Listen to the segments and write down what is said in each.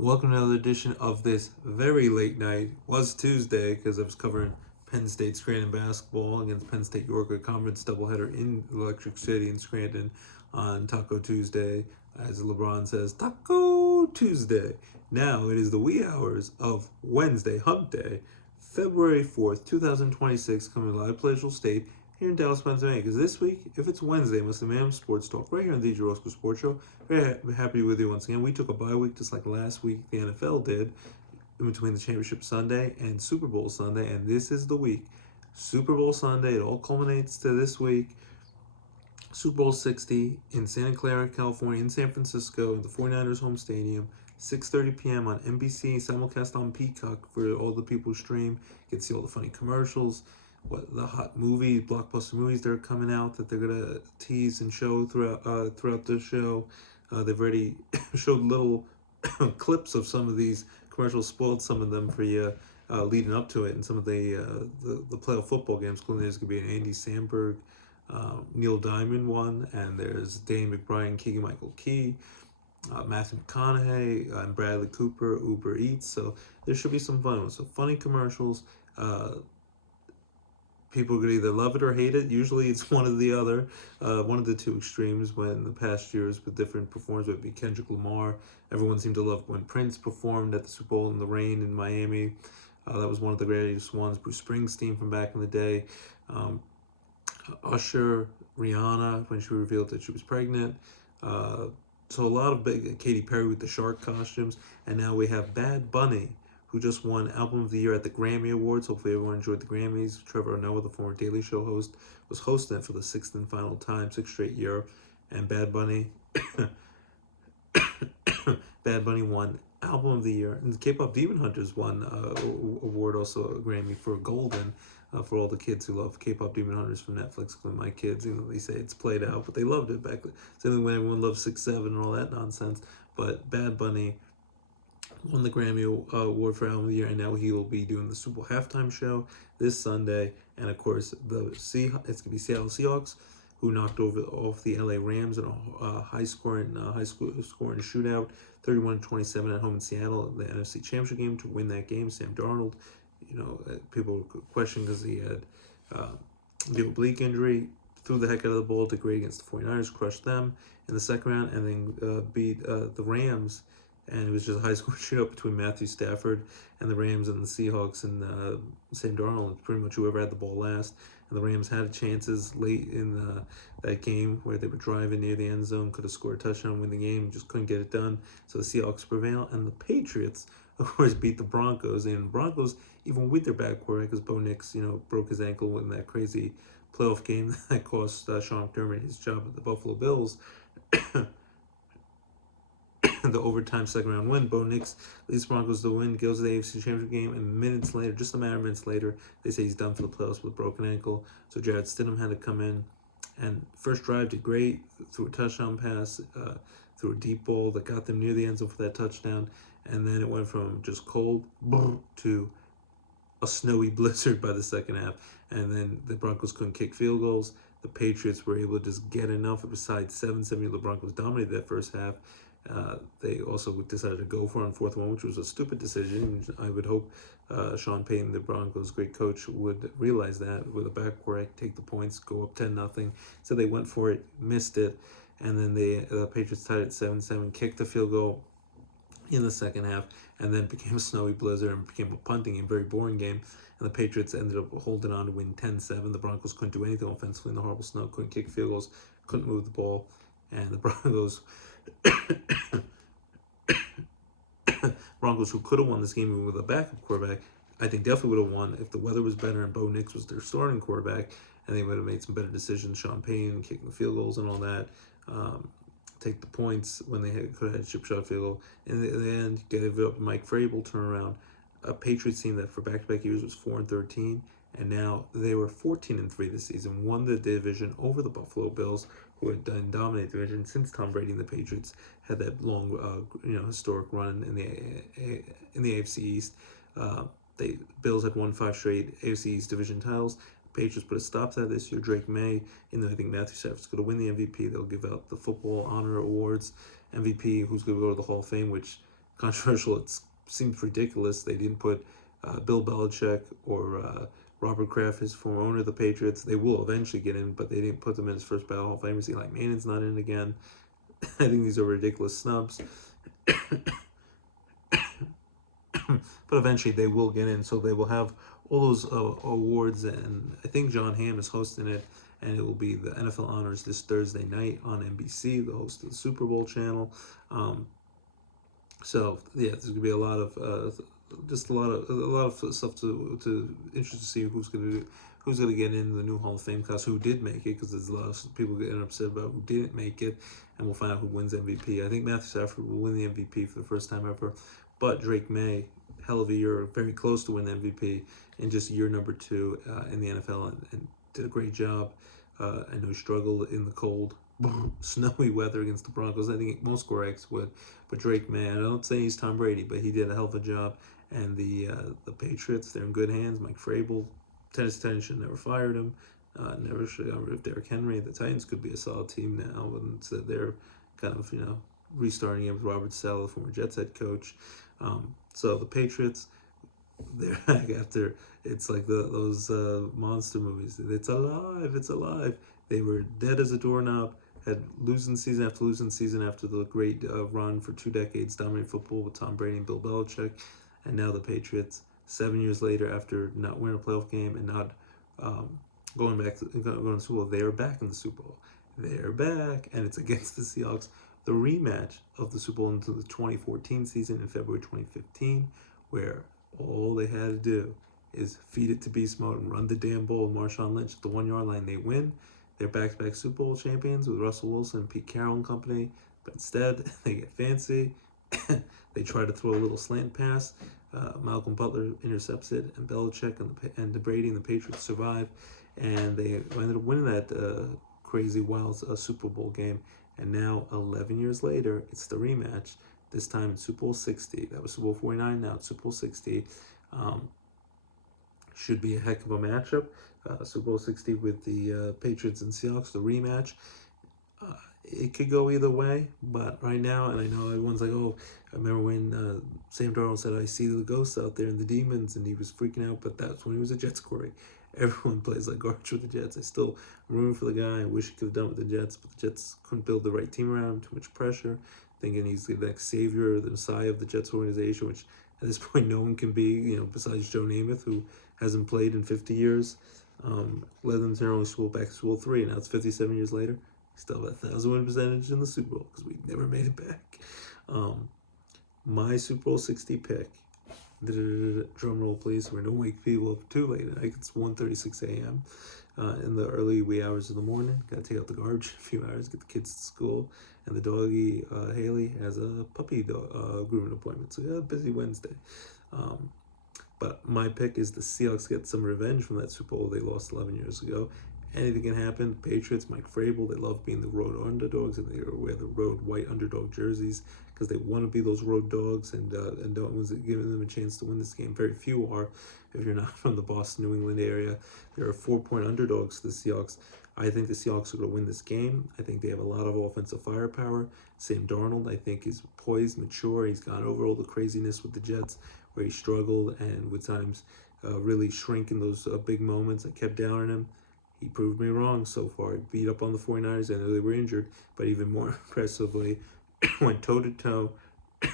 Welcome to another edition of this very late night. Was Tuesday because I was covering Penn State Scranton basketball against Penn State York, a conference doubleheader in Electric City in Scranton on Taco Tuesday. As LeBron says, Taco Tuesday. Now it is the wee hours of Wednesday, Hump Day, February 4th, 2026, coming live Pleasure State here in Dallas, Pennsylvania. Because this week, if it's Wednesday, must be Man Sports Talk right here on DJ Roscoe Sports Show. Very happy with you once again. We took a bye week just like last week the NFL did in between the Championship Sunday and Super Bowl Sunday, and this is the week. Super Bowl Sunday, it all culminates to this week. Super Bowl 60 in Santa Clara, California, in San Francisco, at the 49ers home stadium, 6:30 p.m. on NBC, simulcast on Peacock for all the people who stream. You can see all the funny commercials, what the hot movies, blockbuster movies that are coming out that they're gonna tease and show throughout the show. They've already showed little clips of some of these commercials, spoiled some of them for you leading up to it, and some of the playoff football games. Including there's gonna be an Andy Samberg, Neil Diamond one, and there's Dane McBride, Keegan Michael Key, Matthew McConaughey, and Bradley Cooper, Uber Eats. So there should be some fun ones. So funny commercials. People are going to either love it or hate it. Usually it's one or the other, one of the two extremes. When the past years with different performers, would be Kendrick Lamar. Everyone seemed to love when Prince performed at the Super Bowl in the rain in Miami. That was one of the greatest ones. Bruce Springsteen from back in the day. Usher, Rihanna, when she revealed that she was pregnant. So a lot of big, Katy Perry with the shark costumes. And now we have Bad Bunny, who just won Album of the Year at the Grammy Awards. Hopefully everyone enjoyed the Grammys. Trevor Noah, the former Daily Show host, was hosting it for the sixth and final time, sixth straight year. And Bad Bunny, Bad Bunny won Album of the Year. And the K-pop Demon Hunters won award, also a Grammy for Golden, for all the kids who love K-pop Demon Hunters from Netflix. My kids, they say it's played out, but they loved it back then. Same when everyone loved 6'7" and all that nonsense. But Bad Bunny won the Grammy Award for Album of the Year, and now he will be doing the Super Bowl halftime show this Sunday. And of course, it's going to be Seattle Seahawks, who knocked off the LA Rams in a high scoring shootout, 31-27 at home in Seattle, the NFC Championship game, to win that game. Sam Darnold, people question because he had the oblique injury, threw the heck out of the ball, did great against the 49ers, crushed them in the second round, and then beat the Rams. And it was just a high-scoring shootout between Matthew Stafford and the Rams and the Seahawks and Sam Darnold. Pretty much whoever had the ball last. And the Rams had chances late in that game where they were driving near the end zone, could have scored a touchdown, win the game, just couldn't get it done. So the Seahawks prevail, and the Patriots, of course, beat the Broncos. And the Broncos, even with their bad quarterback, because Bo Nix, broke his ankle in that crazy playoff game that cost Sean McDermott his job at the Buffalo Bills. The overtime second round win. Bo Nix leads Broncos to win, goes to the AFC Championship game, and minutes later, just a matter of minutes later, they say he's done for the playoffs with a broken ankle. So Jarrett Stidham had to come in, and first drive did great, threw a touchdown pass, threw a deep ball that got them near the end zone for that touchdown, and then it went from just cold to a snowy blizzard by the second half, and then the Broncos couldn't kick field goals. The Patriots were able to just get enough. Besides 7-7, the Broncos dominated that first half. They also decided to go for it on fourth one, which was a stupid decision. I would hope Sean Payton, the Broncos' great coach, would realize that with a backcourt, take the points, go up 10-0. So they went for it, missed it, and then the Patriots tied it 7-7, kicked the field goal in the second half, and then became a snowy blizzard and became a punting game, very boring game. And the Patriots ended up holding on to win 10-7. The Broncos couldn't do anything offensively in the horrible snow, couldn't kick field goals, couldn't move the ball, and the Broncos who could have won this game even with a backup quarterback, I think definitely would have won if the weather was better and Bo Nix was their starting quarterback, and they would have made some better decisions. Sean Payton kicking the field goals and all that, take the points when they could have had chip shot field goal. In the end, gave it up to Mike Vrabel, turn around a Patriots team that for back-to-back years was 4-13, and now they were 14-3 this season, won the division over the Buffalo Bills, who had done dominate the division since Tom Brady and the Patriots had that long, historic run in the AFC East. The Bills had won 5 straight AFC East division titles. Patriots put a stop to that this year. Drake May, I think Matthew Stafford's going to win the MVP. They'll give out the Football Honor Awards MVP, who's going to go to the Hall of Fame, which controversial. It seems ridiculous. They didn't put Bill Belichick or Robert Kraft, his former owner of the Patriots. They will eventually get in, but they didn't put them in his first ballot Hall of Fame. See, like Manning's not in again. I think these are ridiculous snubs. But eventually they will get in, so they will have all those awards, and I think John Hamm is hosting it, and it will be the NFL Honors this Thursday night on NBC, the host of the Super Bowl channel. So yeah, there's gonna be a lot of just a lot of stuff to interested to see who's gonna get in the new Hall of Fame class, who did make it, because there's a lot of people getting upset about who didn't make it, and we'll find out who wins MVP. I think Matthew Stafford will win the MVP for the first time ever, but Drake May, hell of a year, very close to win the MVP in just year number 2 in the NFL, and did a great job. I know he struggled in the cold, snowy weather against the Broncos. I think most quarterbacks would, but Drake May, I don't say he's Tom Brady, but he did a hell of a job. And the Patriots, they're in good hands. Mike Vrabel, Tennessee should never fired him. Never should have got rid of Derrick Henry. The Titans could be a solid team now, and so they're kind of restarting it with Robert Saleh, former Jets head coach. So the Patriots, they're back after, it's like those monster movies. It's alive, it's alive. They were dead as a doorknob, had losing season after the great run for 2 decades, dominating football with Tom Brady and Bill Belichick. And now the Patriots, 7 years later, after not winning a playoff game and not going to the Super Bowl, they are back in the Super Bowl. They're back, and it's against the Seahawks. The rematch of the Super Bowl into the 2014 season in February 2015, where all they had to do is feed it to beast mode and run the damn ball. Marshawn Lynch at the 1-yard line, they win. They're back-to-back Super Bowl champions with Russell Wilson and Pete Carroll and company. But instead, they get fancy. They try to throw a little slant pass. Malcolm Butler intercepts it, and Belichick and Brady and the Patriots survive. And they ended up winning that crazy, wild Super Bowl game. And now, 11 years later, it's the rematch. This time it's Super Bowl 60. That was Super Bowl 49, now it's Super Bowl 60. Should be a heck of a matchup. Super Bowl 60 with the Patriots and Seahawks, the rematch. It could go either way, but right now, and I know everyone's like, oh, I remember when Sam Darnold said, I see the ghosts out there and the demons, and he was freaking out, but that's when he was a Jets quarterback. Everyone plays like garbage with the Jets. I still am rooting for the guy. I wish he could have done with the Jets, but the Jets couldn't build the right team around him, too much pressure, thinking he's the next savior, the messiah of the Jets organization, which at this point no one can be, besides Joe Namath, who hasn't played in 50 years. Led them to their only Super Bowl back to Super Bowl 3, and now it's 57 years later. Still have a 1,000-win percentage in the Super Bowl because we never made it back. My Super Bowl 60 pick. Drum roll, please. We're going to wake people up too late at night. It's 1:36 a.m. In the early wee hours of the morning. Got to take out the garbage in a few hours, get the kids to school. And the doggy, Haley, has a puppy grooming appointment. So, yeah, busy Wednesday. But my pick is the Seahawks get some revenge from that Super Bowl they lost 11 years ago. Anything can happen. Patriots, Mike Vrabel, they love being the road underdogs, and they wear the road white underdog jerseys because they want to be those road dogs, and don't was giving them a chance to win this game. Very few are, if you're not from the Boston, New England area. There are 4-point underdogs to the Seahawks. I think the Seahawks are going to win this game. I think they have a lot of offensive firepower. Sam Darnold, I think, is poised, mature. He's gone over all the craziness with the Jets, where he struggled and would times really shrink in those big moments. I kept down on him. He proved me wrong so far. He beat up on the 49ers. I know they were injured, but even more impressively, went toe-to-toe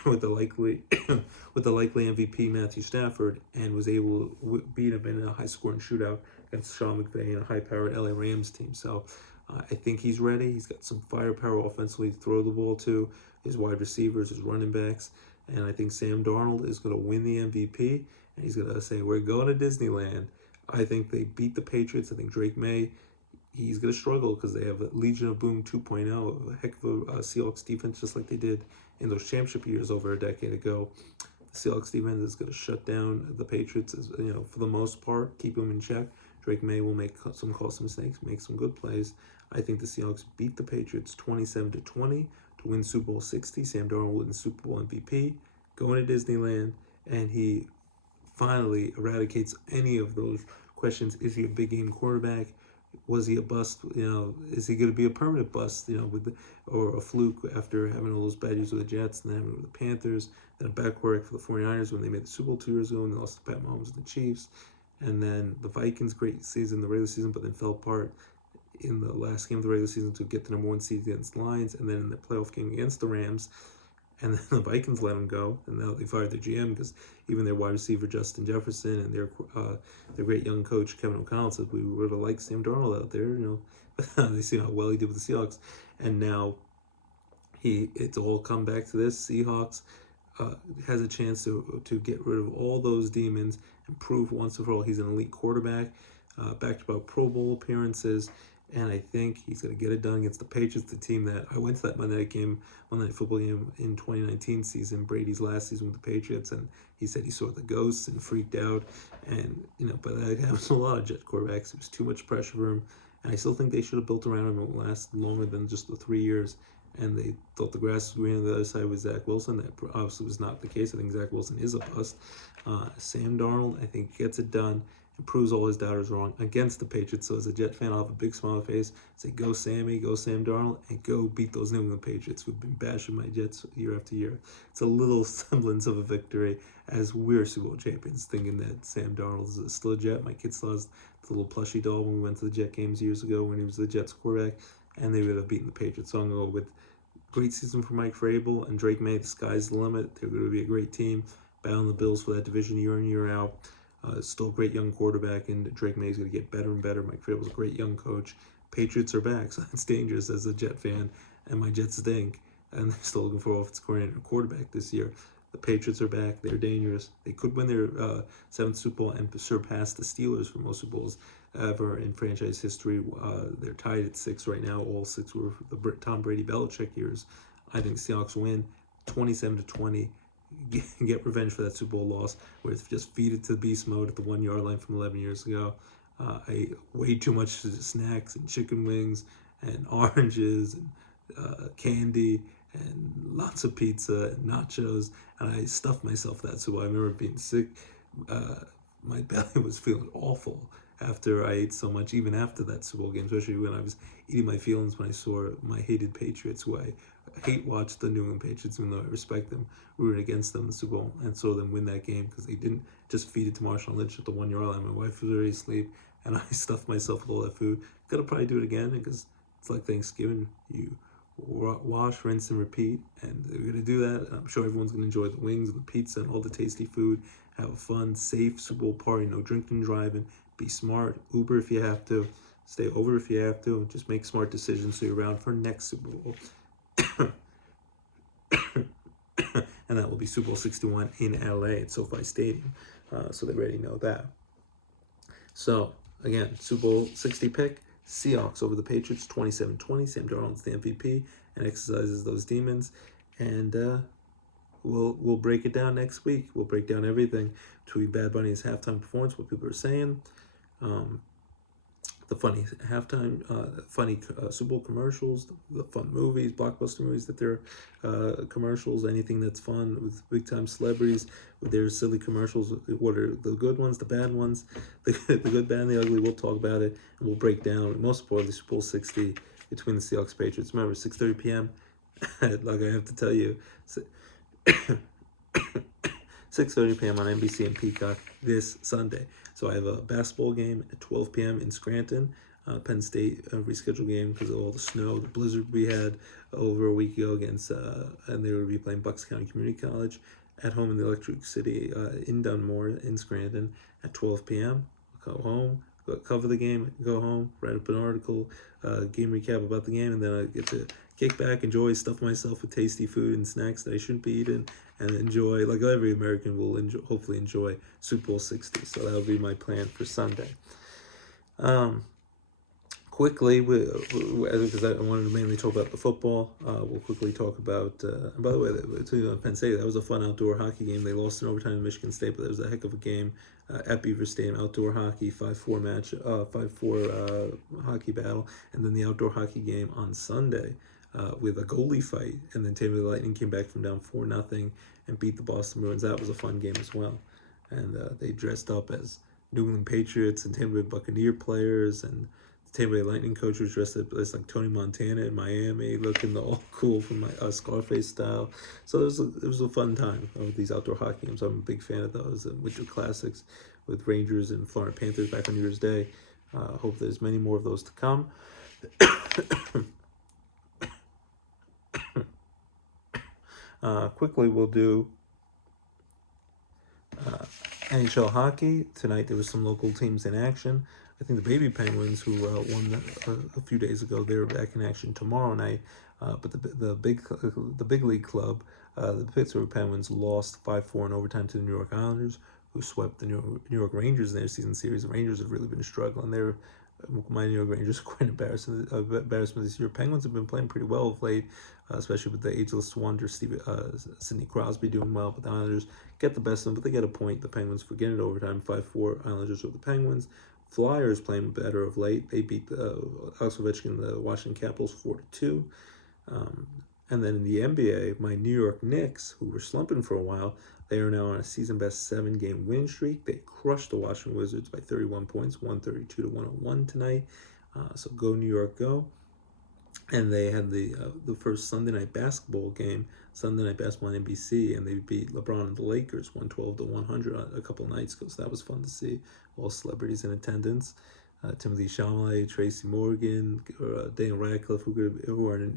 with the likely MVP Matthew Stafford, and was able to beat him in a high-scoring shootout against Sean McVay and a high-powered LA Rams team. So I think he's ready. He's got some firepower offensively to throw the ball to, his wide receivers, his running backs, and I think Sam Darnold is going to win the MVP, and he's going to say, we're going to Disneyland. I think they beat the Patriots. I think Drake May, he's going to struggle because they have a Legion of Boom 2.0, a heck of a Seahawks defense, just like they did in those championship years over a decade ago. The Seahawks defense is going to shut down the Patriots, for the most part, keep them in check. Drake May will make some costly mistakes, make some good plays. I think the Seahawks beat the Patriots 27-20 to win Super Bowl 60. Sam Darnold wins Super Bowl MVP, going to Disneyland, and he finally eradicates any of those questions. Is he a big game quarterback? Was he a bust? Is he going to be a permanent bust? Or a fluke after having all those bad years with the Jets and then having it with the Panthers, then a backwork for the 49ers when they made the Super Bowl 2 years ago and they lost to Pat Mahomes and the Chiefs, and then the Vikings great season, the regular season, but then fell apart in the last game of the regular season to get the number 1 seed against the Lions, and then in the playoff game against the Rams. And then the Vikings let him go, and now they fired their GM because even their wide receiver Justin Jefferson and their great young coach Kevin O'Connell said we would have liked Sam Darnold out there. They see how well he did with the Seahawks, and now it's all come back to this. Seahawks has a chance to get rid of all those demons and prove once and for all he's an elite quarterback. Back-to-back Pro Bowl appearances. And I think he's going to get it done against the Patriots, the team that I went to that Monday Night Football game in 2019 season, Brady's last season with the Patriots, and he said he saw the ghosts and freaked out. And, but that happens to a lot of Jet quarterbacks. It was too much pressure for him. And I still think they should have built around him. It would last longer than just the 3 years. And they thought the grass was green on the other side with Zach Wilson. That obviously was not the case. I think Zach Wilson is a bust. Sam Darnold, I think, gets it done and proves all his doubters wrong against the Patriots. So as a Jet fan, I'll have a big smile on my face, say go Sammy, go Sam Darnold, and go beat those New England Patriots who've been bashing my Jets year after year. It's a little semblance of a victory as we're Super Bowl champions, thinking that Sam Darnold is still a Jet. My kid still has the little plushie doll when we went to the Jet games years ago when he was the Jets quarterback, and they would have beaten the Patriots. So I'm going to go with great season for Mike Vrabel and Drake May. The sky's the limit. They're going to be a great team, battling the Bills for that division year in, year out. Still a great young quarterback, and Drake May is going to get better and better. Mike Vrabel's a great young coach. Patriots are back, so that's dangerous as a Jet fan, and my Jets stink, and they're still looking for offensive coordinator and quarterback this year. The Patriots are back. They're dangerous. They could win their 7th Super Bowl and surpass the Steelers for most Super Bowls ever in franchise history. They're tied at 6 right now. All 6 were the Tom Brady Belichick years. I think Seahawks win 27-20. Get revenge for that Super Bowl loss where it's just feed it to the beast mode at the 1 yard line from 11 years ago. I ate way too much snacks and chicken wings and oranges and candy and lots of pizza and nachos, and I stuffed myself that Super Bowl. I remember being sick. My belly was feeling awful after I ate so much, even after that Super Bowl game, especially when I was eating my feelings when I saw my hated Patriots, who I hate watch the New England Patriots, even though I respect them, rooting against them in the Super Bowl, and saw them win that game because they didn't just feed it to Marshawn Lynch at the 1 yard line. My wife was already asleep, and I stuffed myself with all that food. Gotta probably do it again because it's like Thanksgiving. You wash, rinse, and repeat, and we're gonna do that. I'm sure everyone's gonna enjoy the wings and the pizza and all the tasty food. Have a fun, safe Super Bowl party. No drinking, driving. Be smart. Uber if you have to. Stay over if you have to. Just make smart decisions so you're around for next Super Bowl. And that will be Super Bowl 61 in LA at SoFi Stadium. So they already know that. So, again, Super Bowl 60 pick. Seahawks over the Patriots, 27-20. Sam Darnold's the MVP and exercises those demons. And we'll break it down next week. We'll break down everything between Bad Bunny's halftime performance, what people are saying, the funny halftime, funny Super Bowl commercials, the fun movies, blockbuster movies that they're commercials, anything that's fun with big-time celebrities with their silly commercials. What are the good ones, the bad ones, the good, bad, and the ugly. We'll talk about it, and we'll break down, most importantly, Super Bowl 60 between the Seahawks Patriots. Remember, 6:30 p.m., like I have to tell you, 6:30 p.m. on NBC and Peacock this Sunday. So I have a basketball game at 12 p.m. in Scranton. Penn State rescheduled game because of all the snow, the blizzard we had over a week ago against, and they would be playing Bucks County Community College at home in the Electric City in Dunmore in Scranton at 12 p.m. Go home, cover the game, go home, write up an article, game recap about the game, and then I get to kick back, enjoy, stuff myself with tasty food and snacks that I shouldn't be eating, and enjoy, like every American will hopefully enjoy Super Bowl 60. So that'll be my plan for Sunday. Quickly, because I wanted to mainly talk about the football, we'll quickly talk about, and by the way, between Penn State, that was a fun outdoor hockey game. They lost in overtime to Michigan State, but that was a heck of a game at Beaver Stadium, outdoor hockey, 5-4 match, 5-4 hockey battle, and then the outdoor hockey game on Sunday with a goalie fight, and then Tampa Bay Lightning came back from down 4-0 and beat the Boston Bruins. That was a fun game as well, and they dressed up as New England Patriots and Tampa Bay Buccaneer players, and Tampa Bay Lightning coach was dressed up as like Tony Montana in Miami, looking all cool from my Scarface style. So it was a fun time with these outdoor hockey games. I'm a big fan of those and Winter Classics with Rangers and Florida Panthers back on New Year's Day. Hope there's many more of those to come. Quickly, we'll do NHL hockey. Tonight there was some local teams in action. I think the Baby Penguins, who won a few days ago, they're back in action tomorrow night. But the big league club, the Pittsburgh Penguins, lost 5-4 in overtime to the New York Islanders, who swept the New York Rangers in their season series. The Rangers have really been struggling. My New York Rangers are quite embarrassment this year. Penguins have been playing pretty well of late, especially with the ageless wonder Sidney Crosby doing well. But the Islanders get the best of them, but they get a point. The Penguins forget it overtime, 5-4. Islanders over the Penguins. Flyers playing better of late. They beat Alex Ovechkin, the Washington Capitals, 4-2. And then in the NBA, my New York Knicks, who were slumping for a while, they are now on a season-best 7-game winning streak. They crushed the Washington Wizards by 31 points, 132-101 tonight. So go New York, go. And they had the first Sunday night basketball game, Sunday night basketball on NBC, and they beat LeBron and the Lakers 112-100 a couple of nights ago. So that was fun to see. All celebrities in attendance. Timothy Chalamet, Tracy Morgan, Daniel Radcliffe,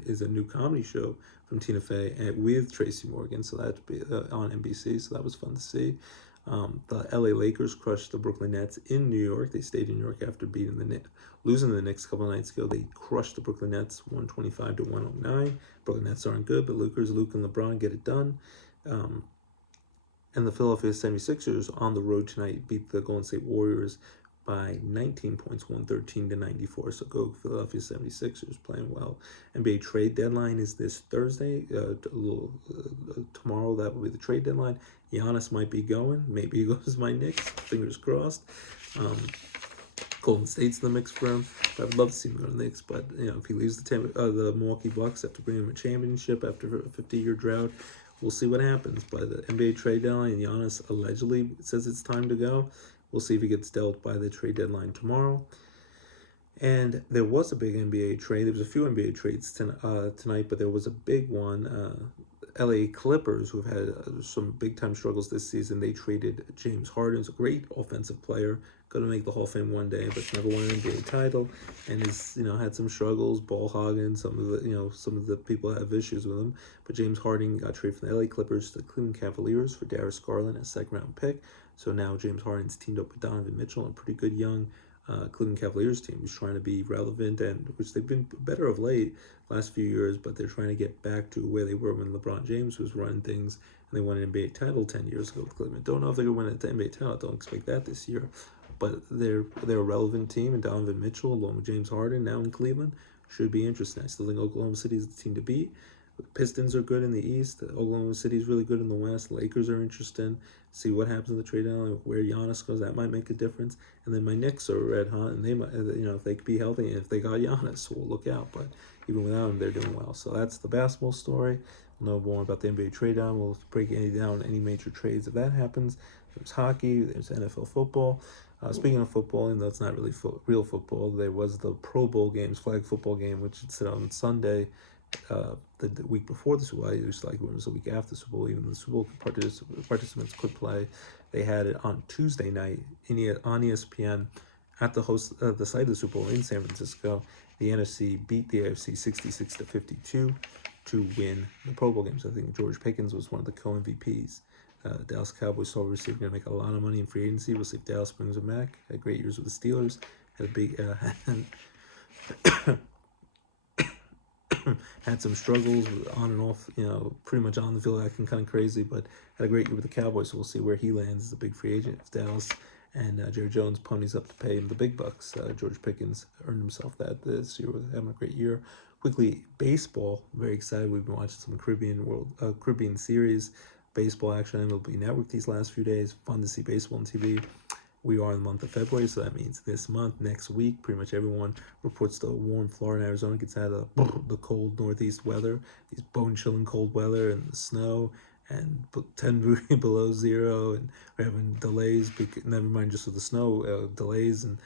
is a new comedy show from Tina Fey and with Tracy Morgan. So that'd be on NBC. So that was fun to see. The LA Lakers crushed the Brooklyn Nets in New York. They stayed in New York after losing the Knicks a couple of nights ago. They crushed the Brooklyn Nets 125-109. Brooklyn Nets aren't good, but Luke and LeBron get it done. And the Philadelphia 76ers on the road tonight beat the Golden State Warriors by 19 points, 113-94. So go Philadelphia 76ers, playing well. NBA trade deadline is this Thursday. Tomorrow, that will be the trade deadline. Giannis might be going. Maybe he goes to my Knicks. Fingers crossed. Golden State's in the mix for him. I would love to see him go to the Knicks, but if he leaves the Milwaukee Bucks after bringing him a championship after a 50-year drought, we'll see what happens. By the NBA trade deadline, Giannis allegedly says it's time to go. We'll see if he gets dealt by the trade deadline tomorrow. And there was a big NBA trade. There was a few NBA trades tonight, but there was a big one. LA Clippers, who've had some big-time struggles this season, they traded James Harden, who's a great offensive player, going to make the Hall of Fame one day, but never won an NBA title, and has had some struggles, ball hogging. Some of the people have issues with him. But James Harden got traded from the LA Clippers to the Cleveland Cavaliers for Darius Garland, a second-round pick. So now James Harden's teamed up with Donovan Mitchell, a pretty good young Cleveland Cavaliers team who's trying to be relevant, and which they've been better of late last few years, but they're trying to get back to where they were when LeBron James was running things and they won an NBA title 10 years ago with Cleveland. Don't know if they're going to win an NBA title. Don't expect that this year, but they're a relevant team, and Donovan Mitchell along with James Harden now in Cleveland should be interesting. I still think Oklahoma City is the team to beat. The Pistons are good in the East. Oklahoma City is really good in the West. Lakers are interesting. See what happens in the trade deadline, where Giannis goes. That might make a difference. And then my Knicks are red hot, and they might, if they could be healthy, and if they got Giannis, so we'll look out. But even without him, they're doing well. So that's the basketball story. We'll know more about the NBA trade deadline. We'll break down any major trades if that happens. There's hockey. There's NFL football. Speaking of football, even though it's not really real football, there was the Pro Bowl games, flag football game, which is on Sunday. The week before the Super Bowl, I used to like when it was the week after the Super Bowl. Even the Super Bowl participants could play. They had it on Tuesday night on ESPN at the site of the Super Bowl in San Francisco. The NFC beat the AFC 66-52 to win the Pro Bowl games. I think George Pickens was one of the co-MVPs. Dallas Cowboys saw receiver going to make a lot of money in free agency. We'll see if Dallas brings him back. Had great years with the Steelers. Had a big had some struggles on and off, pretty much on the field, acting kind of crazy, but had a great year with the Cowboys, so we'll see where he lands as a big free agent if Dallas and Jerry Jones ponies up to pay him the big bucks. George Pickens earned himself that this year with having a great year. Quickly, baseball, very excited. We've been watching some Caribbean series, baseball action on MLB Network these last few days. Fun to see baseball on TV. We are in the month of February, so that means this month, next week, pretty much everyone reports the warm Florida and Arizona gets out of the cold northeast weather, these bone-chilling cold weather and the snow, and 10 degrees below zero, and we're having delays, never mind just with the snow, delays and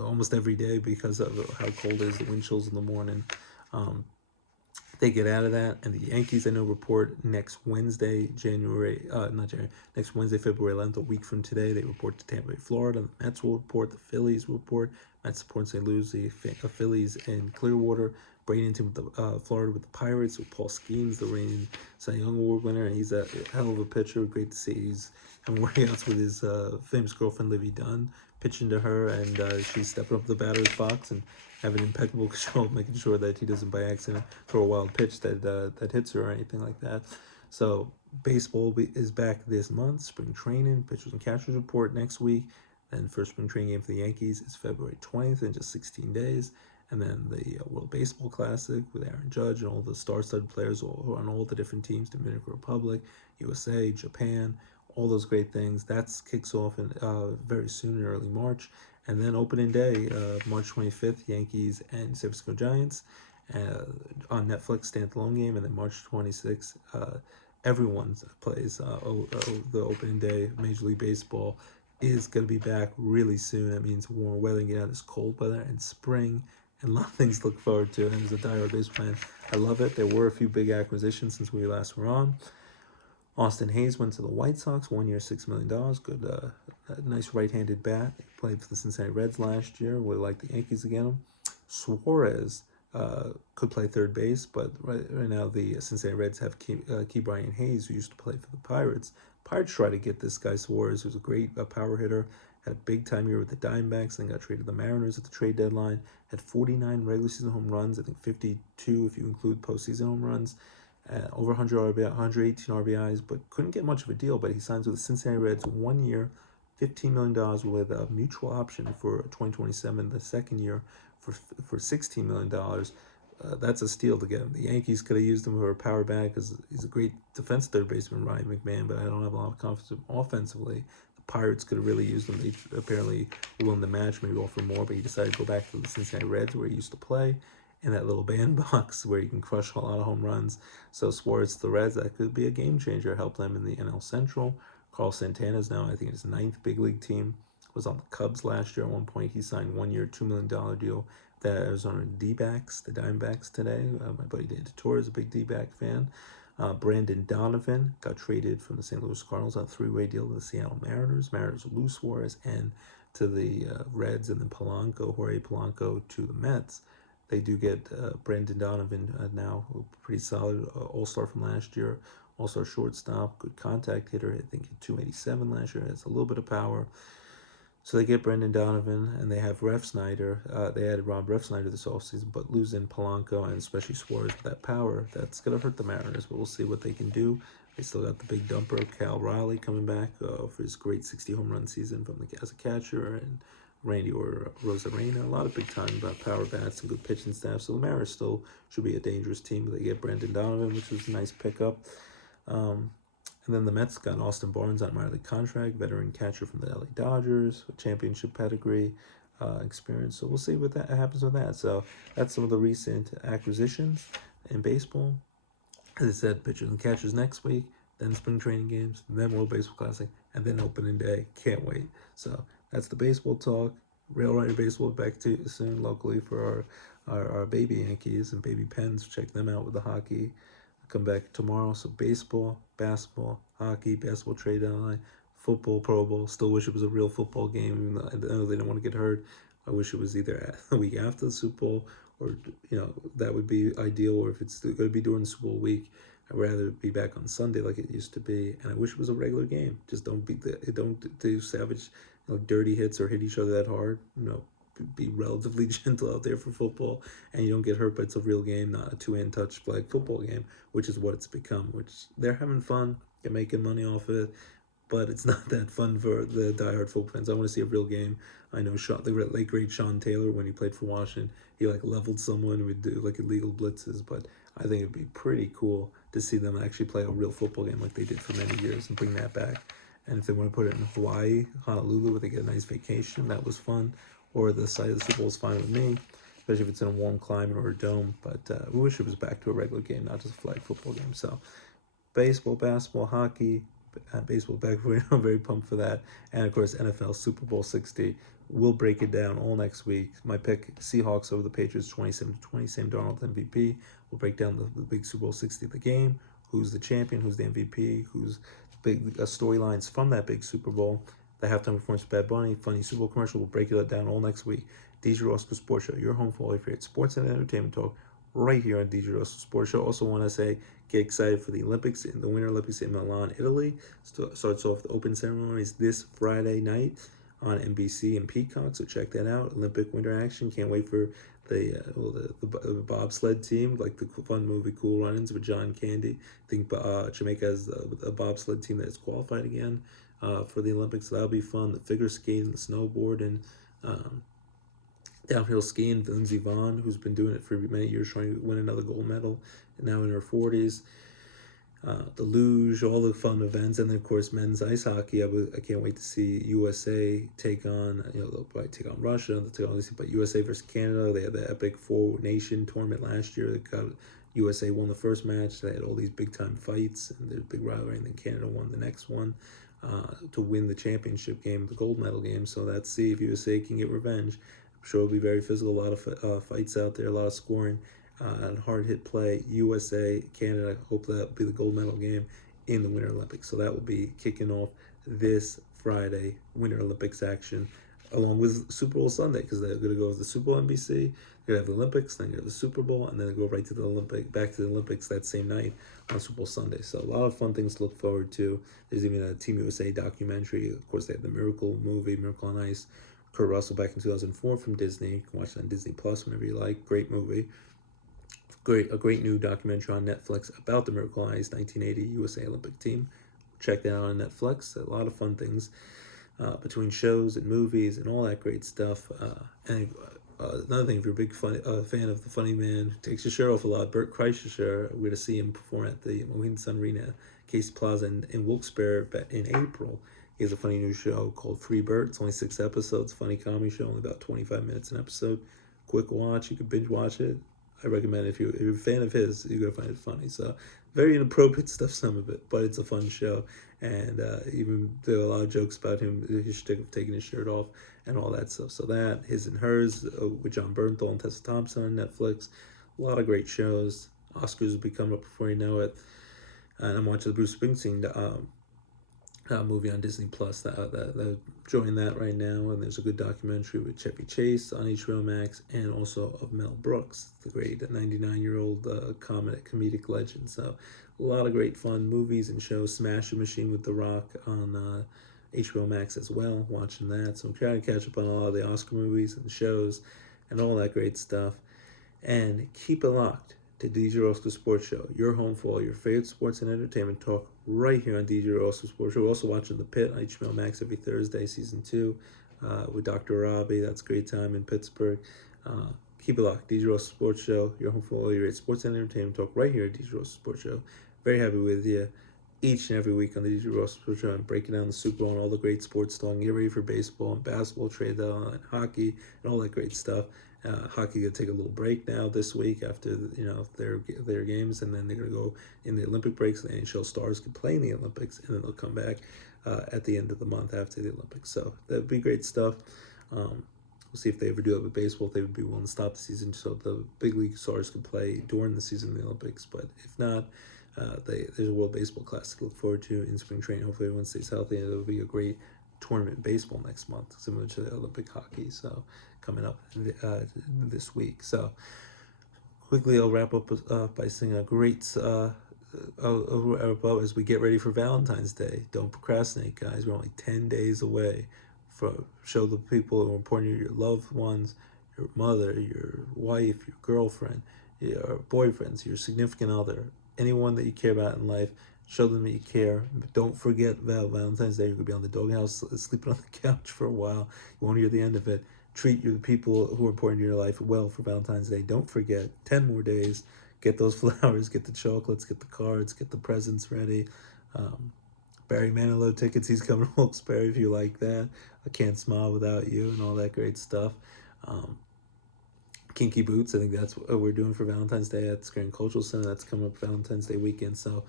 almost every day because of how cold it is, the wind chills in the morning. Um, they get out of that, and the Yankees, I know, report next Wednesday, not January, next Wednesday, February 11th, a week from today. They report to Tampa Bay, Florida. The Mets will report. The Phillies will report. Mets support St. Louis, the Phillies in Clearwater. Bradenton with the Florida with the Pirates. With Paul Skeens, the reigning Cy Young Award winner, and he's a hell of a pitcher. Great to see he's having workouts with his famous girlfriend Livy Dunn, pitching to her, and she's stepping up the batter's box and having impeccable control, making sure that he doesn't by accident throw a wild pitch that hits her or anything like that. So baseball is back this month. Spring training, pitchers and catchers report next week. Then first spring training game for the Yankees is February 20th in just 16 days. And then the World Baseball Classic with Aaron Judge and all the star-studded players on all the different teams, Dominican Republic, USA, Japan, all those great things. That kicks off in very soon in early March. And then opening day, March 25th, Yankees and San Francisco Giants on Netflix, standalone game. And then March 26th, everyone plays the opening day of Major League Baseball is going to be back really soon. That means warmer weather and get out of this cold weather and spring. And a lot of things to look forward to. And as a diehard baseball fan, I love it. There were a few big acquisitions since we last were on. Austin Hayes went to the White Sox, 1 year, $6 million. Good, nice right-handed bat. He played for the Cincinnati Reds last year. Would like the Yankees to get him. Suarez could play third base, but right now the Cincinnati Reds have Key Brian Hayes, who used to play for the Pirates. Pirates try to get this guy Suarez, who's a great power hitter. Had a big-time year with the Diamondbacks, then got traded to the Mariners at the trade deadline. Had 49 regular season home runs, I think 52 if you include postseason home runs. Over 100 RBI, 118 RBIs, but couldn't get much of a deal. But he signs with the Cincinnati Reds 1 year, $15 million with a mutual option for 2027, the second year for $16 million. That's a steal to get him. The Yankees could have used him for a power bat because he's a great defensive third baseman, Ryan McMahon, but I don't have a lot of confidence offensively. The Pirates could have really used him. They apparently were willing to match, maybe offer more, but he decided to go back to the Cincinnati Reds where he used to play, in that little bandbox where you can crush a lot of home runs. So Suarez to the Reds, that could be a game changer, help them in the NL Central. Carl Santana's now, I think, his 9th big league team. Was on the Cubs last year. At one point, he signed 1 year, $2 million deal. The Arizona D-backs, the Diamondbacks today. My buddy David Torres is a big D-back fan. Brandon Donovan got traded from the St. Louis Cardinals on a 3-way deal to the Seattle Mariners. Mariners will lose Suarez and to the Reds, and then Jorge Polanco to the Mets. They do get Brandon Donovan now, pretty solid all-star from last year, all-star shortstop, good contact hitter. I think hit 287 last year, has a little bit of power. So they get Brendan Donovan, and they have Refsnyder. They added Rob Refsnyder this offseason, but losing Polanco and especially Suarez with that power, that's going to hurt the Mariners, but we'll see what they can do. They still got the big dumper, Cal Riley, coming back for his great 60 home run season as a catcher, and Randy Rosarena, a lot of big-time power bats and good pitching staff. So the Mariners still should be a dangerous team, but they get Brendan Donovan, which was a nice pickup. And then the Mets got Austin Barnes on minor league contract, veteran catcher from the LA Dodgers, with championship pedigree, experience. So we'll see what that happens with that. So that's some of the recent acquisitions in baseball. As I said, pitchers and catchers next week, then spring training games, then World Baseball Classic, and then opening day. Can't wait. So that's the baseball talk. Rail Rider Baseball back to you soon locally for our baby Yankees and baby Pens. Check them out with the hockey. Come back tomorrow. So baseball, basketball, hockey, basketball trade deadline, football, Pro Bowl. Still wish it was a real football game, even though I know they don't want to get hurt. I wish it was either the week after the Super Bowl, or that would be ideal. Or if it's going to be during the Super Bowl week, I'd rather be back on Sunday like it used to be. And I wish it was a regular game. Just don't do savage, dirty hits or hit each other that hard. Be relatively gentle out there for football, and you don't get hurt, but it's a real game, not a two-hand touch flag football game, which is what it's become, which they're having fun, they're making money off of it, but it's not that fun for the diehard football fans. I want to see a real game. I know the late great Sean Taylor, when he played for Washington, he leveled someone, would do illegal blitzes, but I think it'd be pretty cool to see them actually play a real football game like they did for many years and bring that back. And if they want to put it in Hawaii, Honolulu, where they get a nice vacation, that was fun. Or the site of the Super Bowl is fine with me, especially if it's in a warm climate or a dome. But we wish it was back to a regular game, not just a flag football game. So baseball, basketball, hockey, baseball back. I'm very pumped for that. And of course, NFL Super Bowl 60. We'll break it down all next week. My pick: Seahawks over the Patriots, 27-20. Sam Darnold MVP. We'll break down the big Super Bowl 60 of the game. Who's the champion? Who's the MVP? Who's big storylines from that big Super Bowl? The halftime performance of Bad Bunny, funny Super Bowl commercial. We'll break it down all next week. DJ Roscoe Sports Show, your home for all your favorite sports and entertainment talk, right here on DJ Roscoe Sports Show. Also want to say, get excited for the Olympics, in the Winter Olympics in Milan, Italy. Starts off the open ceremonies this Friday night on NBC and Peacock, so check that out. Olympic winter action. Can't wait for the bobsled team, like the fun movie Cool Runnings with John Candy. I think Jamaica has a bobsled team that's qualified again for the Olympics, so that'll be fun. The figure skating, the snowboard, and downhill skiing. Lindsey Vonn, who's been doing it for many years, trying to win another gold medal, and now in her 40s. The luge, all the fun events, and then of course men's ice hockey. I can't wait to see USA take on, they'll probably take on Russia, they'll take on, but USA versus Canada. They had the epic 4-nation tournament last year. They got USA won the first match. They had all these big time fights and the big rivalry, and then Canada won the next one to win the championship game, the gold medal game. So let's see if USA can get revenge. I'm sure it'll be very physical, a lot of fights out there, a lot of scoring. And hard hit play. USA, Canada, hope that'll be the gold medal game in the Winter Olympics. So that will be kicking off this Friday, Winter Olympics action, along with Super Bowl Sunday, because they're going to go with the Super Bowl NBC. They're going to have the Olympics, then you have the Super Bowl, and then they go right to the back to the Olympics that same night on Super Bowl Sunday. So a lot of fun things to look forward to. There's even a Team USA documentary. Of course, they have the Miracle movie, Miracle on Ice. Kurt Russell back in 2004 from Disney. You can watch it on Disney Plus whenever you like. Great movie. A great new documentary on Netflix about the Miracle on Ice 1980 USA Olympic team. Check that out on Netflix. A lot of fun things between shows and movies and all that great stuff. And another thing, if you're a big fan of the funny man who takes his shirt off a lot, Bert Kreischer, we're going to see him perform at the Mohegan Sun Arena, Casey Plaza in Wilkes-Barre in April. He has a funny new show called Free Bert. It's only 6 episodes, funny comedy show, only about 25 minutes an episode. Quick watch, you can binge watch it. I recommend it. If you're a fan of his, you're going to find it funny. So very inappropriate stuff, some of it, but it's a fun show. And even there are a lot of jokes about him, his shtick of taking his shirt off and all that stuff. So that, His and Hers with John Bernthal and Tessa Thompson on Netflix. A lot of great shows. Oscars will be coming up before you know it. And I'm watching the Bruce Springsteen movie on Disney Plus. They're enjoying that right now, and there's a good documentary with Chevy Chase on HBO Max, and also of Mel Brooks, the great 99-year-old comedic legend. So a lot of great fun movies and shows. Smash the Machine with The Rock on HBO Max as well, watching that. So I'm trying to catch up on all of the Oscar movies and shows and all that great stuff. And keep it locked to DJ Roscoe Sports Show, your home for all your favorite sports and entertainment talk, right here on DJ Roscoe Sports Show. We're also watching The Pit on HBO Max every Thursday, season 2, with Dr. Robbie. That's a great time in Pittsburgh. Keep it locked. DJ Roscoe Sports Show, your home for all your sports and entertainment talk, right here at DJ Roscoe Sports Show. Very happy with you each and every week on the DJ Roscoe Sports Show, and breaking down the Super Bowl and all the great sports talk. Get ready for baseball and basketball, trade deadline, and hockey, and all that great stuff. Hockey gonna take a little break now this week after their games, and then they're gonna go in the Olympic breaks. The NHL stars can play in the Olympics, and then they'll come back at the end of the month after the Olympics. So that'd be great stuff. We'll see if they ever do it with baseball. If they would be willing to stop the season so the big league stars can play during the season in the Olympics. But if not, there's a World Baseball Classic to look forward to in spring training. Hopefully everyone stays healthy, and it'll be a great tournament in baseball next month, similar to the Olympic hockey. So coming up this week. So quickly, I'll wrap up by saying a great as we get ready for Valentine's Day. Don't procrastinate, guys. We're only 10 days away. Show the people who are important to you, your loved ones, your mother, your wife, your girlfriend, your boyfriends, your significant other, anyone that you care about in life. Show them that you care. But don't forget Valentine's Day. You're going to be on the doghouse, sleeping on the couch for a while. You won't hear the end of it. Treat the people who are important in your life well for Valentine's Day. Don't forget, 10 more days. Get those flowers, get the chocolates, get the cards, get the presents ready. Barry Manilow tickets, he's coming to Wilkes-Barre if you like that. I Can't Smile Without You and all that great stuff. Kinky Boots, I think that's what we're doing for Valentine's Day at the Scranton Cultural Center. That's coming up Valentine's Day weekend. So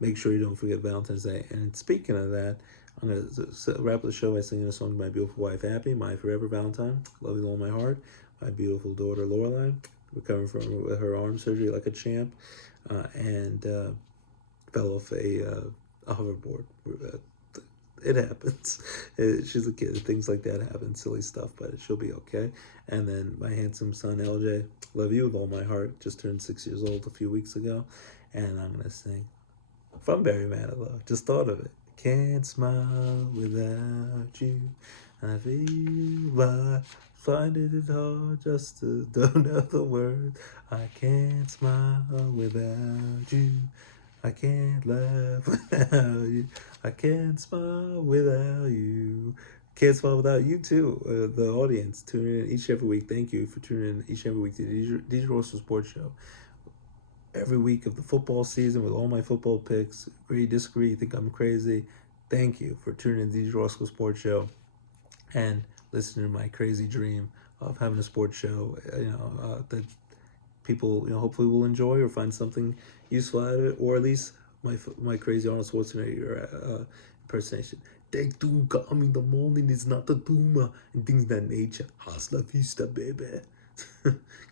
make sure you don't forget Valentine's Day. And speaking of that, I'm going to wrap the show by singing a song to my beautiful wife, Happy, my forever Valentine. Love you with all my heart. My beautiful daughter, Lorelai, recovering from her arm surgery like a champ, and fell off a hoverboard. It happens. She's a kid. Things like that happen. Silly stuff, but she'll be okay. And then my handsome son, LJ, love you with all my heart. Just turned 6 years old a few weeks ago. And I'm going to sing from Barry Manilow. Just thought of it. Can't smile without you. I feel I find it hard just to don't know the words. I can't smile without you. I can't laugh without you. I can't smile without you. Can't smile without you too. The audience tuning in each and every week. Thank you for tuning in each and every week to the DJ Roscoe Sports Show. Every week of the football season with all my football picks. Agree, disagree, think I'm crazy. Thank you for tuning in to the DJ Roscoe Sports Show and listening to my crazy dream of having a sports show. That people, hopefully will enjoy or find something useful out of it, or at least my crazy Arnold Schwarzenegger impersonation. They do come in the morning, it's not a tumor, and things of that nature. Hasta la vista, baby.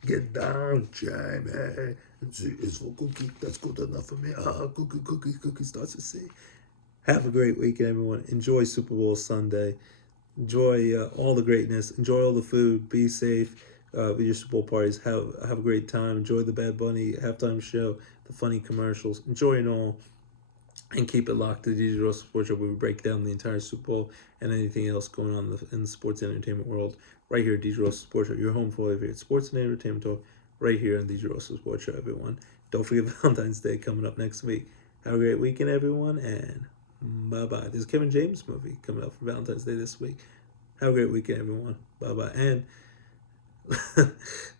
Get down, Jamie. It's for cookie. That's good enough for me. Cookie starts to see. Have a great weekend, everyone. Enjoy Super Bowl Sunday. Enjoy all the greatness. Enjoy all the food. Be safe with your Super Bowl parties. Have a great time. Enjoy the Bad Bunny halftime show, the funny commercials. Enjoy it all. And keep it locked to the DJ Roscoe Sports Show, where we break down the entire Super Bowl and anything else going on in the sports and entertainment world. Right here at DJ Roscoe Sports Show, your home for all of your sports and entertainment talk. Right here on DJ Roscoe Sports Show, everyone. Don't forget Valentine's Day coming up next week. Have a great weekend, everyone, and bye-bye. There's a Kevin James movie coming up for Valentine's Day this week. Have a great weekend, everyone. Bye-bye. And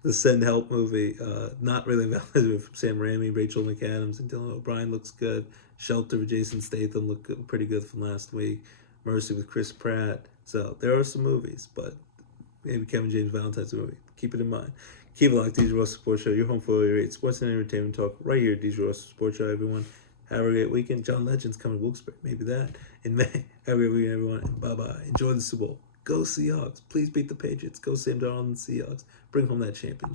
the Send Help movie, not really Valentine's Day, from Sam Raimi, Rachel McAdams, and Dylan O'Brien looks good. Shelter with Jason Statham looked pretty good from last week. Mercy with Chris Pratt. So there are some movies, but maybe Kevin James Valentine's movie. Keep it in mind. Keep it locked, DJ Roscoe Sports Show, your home for all your great sports and entertainment talk, right here at DJ Roscoe Sports Show, everyone. Have a great weekend. John Legend's coming to Wilkes-Barre. Maybe that in May. Have a great weekend, everyone. And bye-bye. Enjoy the Super Bowl. Go Seahawks. Please beat the Patriots. Go Sam Darnold and Seahawks. Bring home that championship.